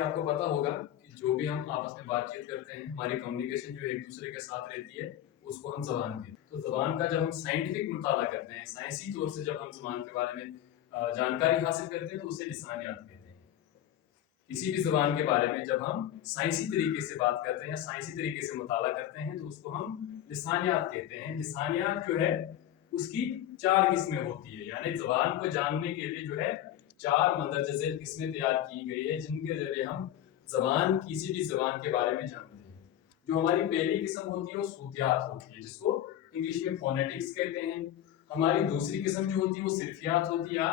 آپ کو پتا ہوگا کہ جو بھی ہم آپس میں بات چیت کرتے ہیں، ہماری کمیونیکیشن جو ایک دوسرے کے ساتھ رہتی ہے اس کو ہم زبان کہتے ہیں. تو زبان کا جب ہم سائنٹیفک مطالعہ کرتے ہیں، سائنسی طور سے جب ہم زبان کے بارے میں جانکاری حاصل کرتے ہیں تو اسے لسانیات کہتے ہیں. کسی بھی زبان کے بارے میں جب ہم سائنسی طریقے سے بات کرتے ہیں یا سائنسی طریقے سے مطالعہ کرتے ہیں تو اس کو ہم لسانیات کہتے ہیں. لسانیات جو ہے اس کی 4 قسمیں ہوتی ہے، یعنی زبان کو جاننے کے لیے جو ہے 4 مندرجہ ذیل قسمیں تیار کی گئی ہے جن کے ذریعے ہم کسی بھی زبان کے بارے میں جانتے ہیں. جو ہماری پہلی قسم ہوتی ہے وہ صوتیات ہوتی ہے جس کو انگلش میں فونیٹکس کہتے ہیں. ہماری دوسری قسم جو ہوتی ہے وہ صرفیات ہوتی ہے،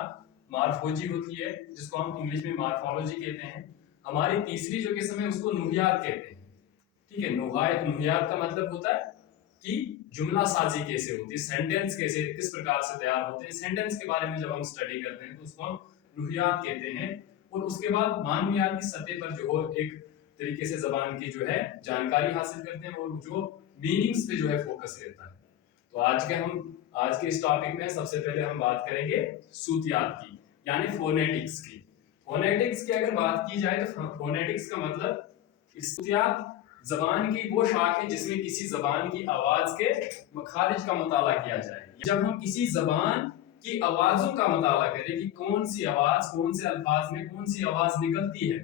مارفولوجی ہوتی ہے جس کو ہم انگلش میں مارفولوجی کہتے ہیں. ہماری تیسری جو قسم ہے اس کو نحیات کہتے ہیں. ٹھیک ہے، نحیات کا مطلب ہوتا ہے کہ جملہ سازی کیسے ہوتی ہے، سینٹنس کس پرکار سے تیار ہوتے ہیں. سینٹنس کے بارے میں جب ہم اسٹڈی کرتے ہیں تو اس کو ہم نحیات کہتے ہیں. اور اس کے بعد معنویات کی سطح پر جو ایک طریقے سے زبان کی جو ہے جانکاری حاصل کرتے ہیں اور جو میننگز پہ جو ہے فوکس رہتا ہے. تو آج کے اس ٹاپک میں سب سے پہلے ہم بات کریں گے صوتیات کی یعنی فونیٹکس کی. فونیٹکس کی اگر بات کی جائے تو فونیٹکس کا مطلب صوتیات زبان کی وہ شاخ ہے جس میں کسی زبان کی آواز کے مخارج کا مطالعہ کیا جائے. جب ہم کسی زبان کی آوازوں کا مطالعہ کریں کہ کون سی آواز کون سے الفاظ میں کون سی آواز نکلتی ہے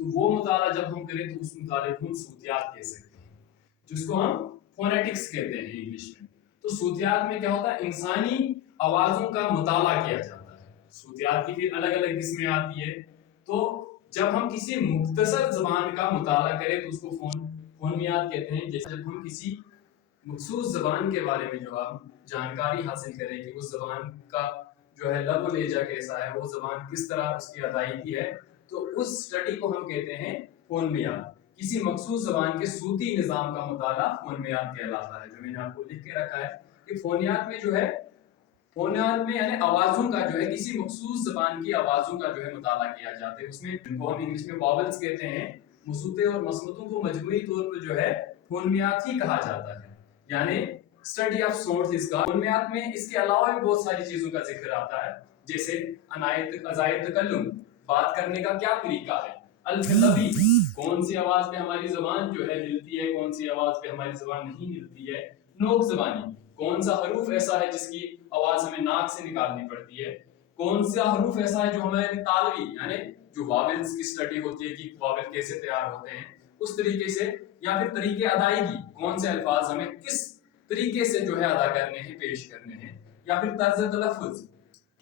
تو وہ مطالعہ جب ہم کریں تو اس مطالعے کو ہم صوتیات کہہ سکتے ہیں جس کو ہم فونیٹکس کہتے ہیں انگلش میں. تو صوتیات میں کیا ہوتا ہے، انسانی آوازوں کا مطالعہ کیا جاتا ہے. صوتیات کی پھر الگ الگ قسمیں آتی ہے. تو جب ہم کسی مختصر زبان کا مطالعہ کریں تو اس کو فونیات کہتے ہیں. جیسے جب ہم کسی مخصوص زبان کے بارے میں جو ہم جانکاری حاصل کریں کہ اس زبان کا جو ہے لب و لہجہ کیسا ہے، وہ زبان کس طرح اس کی ادائیگی ہے، تو اس سٹڈی کو ہم کہتے ہیں فونیات. کسی مخصوص زبان کے صوتی نظام کا مطالعہ فونیات کہلاتا ہے. جو میں نے آپ کو لکھ کے رکھا ہے کہ فونیات میں جو ہے فونیات میں یعنی آوازوں کا جو ہے کسی مخصوص زبان کی آوازوں کا جو ہے مطالعہ کیا جاتا ہے. اس میں جن کو ہم انگلش میں واولز کہتے ہیں، مصوتے اور مصمتوں کو مجموعی طور پر جو ہے فونیات ہی کہا جاتا ہے. یعنی اسٹڈی آف ساؤنڈز اس کا فونیات میں اس کے علاوہ بھی بہت ساری چیزوں کا ذکر آتا ہے. جیسے ازائد تکلم، بات کرنے کا کیا طریقہ ہے. الفلبی، کون سی آواز پہ ہماری زبان جو ہے ہلتی ہے، کون سی آواز پہ ہماری زبان نہیں ہلتی ہے. نوک زبانی، کون سا حروف ایسا ہے جس کی آواز ہمیں ناک سے نکالنی پڑتی ہے. کون سا حروف ایسا ہے جو ہمارے تالوی یعنی جو واولز کی اسٹڈی ہوتی ہے کہ واول کیسے تیار ہوتے ہیں اس طریقے سے. یا پھر طریقے ادائیگی، کون سے الفاظ ہمیں کس طریقے سے جو ہے ادا کرنے ہیں، پیش کرنے ہیں. یا پھر طرز تلفظ،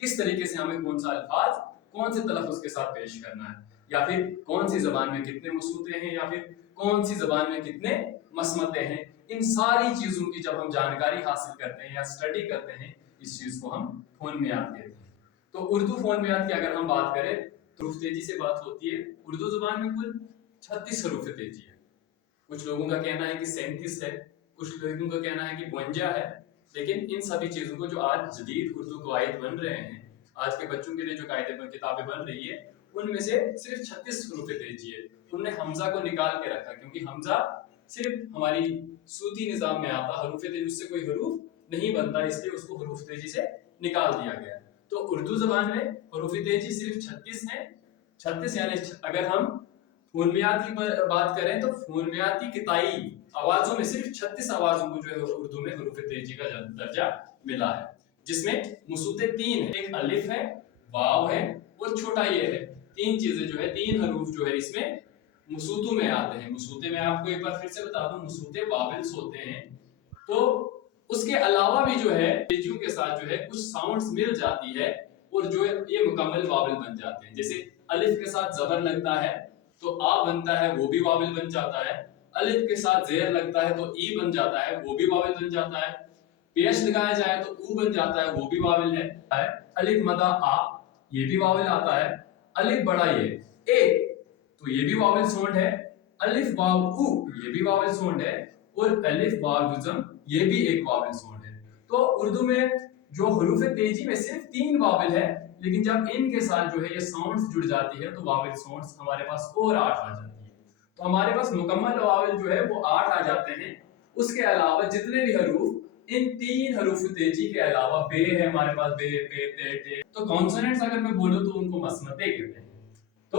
کس طریقے سے ہمیں کون سا الفاظ کون سے تلفظ کے ساتھ پیش کرنا ہے. یا پھر کون سی زبان میں کتنے مصوتے ہیں، یا پھر کون سی زبان میں کتنے مصمتے ہیں. ان ساری چیزوں کی جب ہم جانکاری حاصل کرتے ہیں یا اسٹڈی کرتے ہیں اس چیز کو ہم فونیات کہتے ہیں. تو اردو فونیات کی اگر ہم بات کریں تو حروف تیزی سے بات ہوتی ہے. اردو زبان میں کل 36 حروف تیزی ہے. کچھ لوگوں کا کہنا ہے کہ 37 ہے، کچھ لوگوں کا کہنا ہے کہ 52 ہے. لیکن ان سبھی چیزوں کو جو آج جدید اردو قواعد بن رہے ہیں، آج کے بچوں کے لیے جو کتابیں بن رہی ہے ان میں سے صرف 36 حروف تیزی ہے. انہوں نے حمزہ کو نکال کے رکھا کیونکہ حمزہ صرف ہماری صوتی نظام میں آتا، حروف تیزی اس سے کوئی حروف نہیں بنتا، اس لیے اس کو حروف تیزی سے نکال دیا گیا. تو اردو زبان میں حروف تیزی صرف 36 ہے. 36 یعنی اگر ہم فونیات کی بات کریں تو فونیاتی قطعی آوازوں میں صرف 36 آوازوں کو جو ہے اردو میں حروف تیزی کا درجہ ملا ہے، جس میں مصوتے 3 ہیں. ایک الف ہے، واو ہے اور چھوٹا یہ ہے. 3 چیزیں جو ہے 3 حروف جو ہے اس میں مصوتوں میں آتے ہیں. مصوتے میں آپ کو ایک بار پھر سے بتا دوں، مصوتے واولز ہوتے ہیں. تو اس کے علاوہ بھی جو ہے تیزیوں کے ساتھ جو ہے کچھ ساؤنڈز مل جاتی ہے اور جو ہے یہ مکمل واول بن جاتے ہیں. جیسے الف کے ساتھ زبر لگتا ہے تو آ بنتا ہے، وہ بھی واول بن جاتا ہے. الف کے ساتھ زیر لگتا ہے تو ای بن جاتا ہے، وہ بھی واول بن جاتا ہے. پیش لگایا جائے تو او بن جاتا ہے، وہ بھی واول ہے. الف مدہ آ، یہ بھی واول آتا ہے. الف بڑا یہ اے، تو یہ بھی واول ساؤنڈ ہے. الف واو او، یہ بھی واول ساؤنڈ ہے. اور الف واو جزم، یہ بھی ایک واول ساؤنڈ ہے. تو اردو میں جو حروف تیزی میں صرف 3 واول ہے، لیکن جب ان کے ساتھ جو ہے یہ ساؤنڈز جڑ جاتی ہے تو واول ساؤنڈز ہمارے پاس اور 8 آ جاتی ہے. تو ہمارے پاس مکمل واول جو ہے وہ 8 آ جاتے ہیں. اس کے علاوہ جتنے بھی حروف ان 3 حروف تیزی کے علاوہ بے ہے ہمارے پاس، بے پے تے ٹے. تو کانسوننٹس اگر میں بولوں تو ان کو مصمتے کہتے ہیں. تو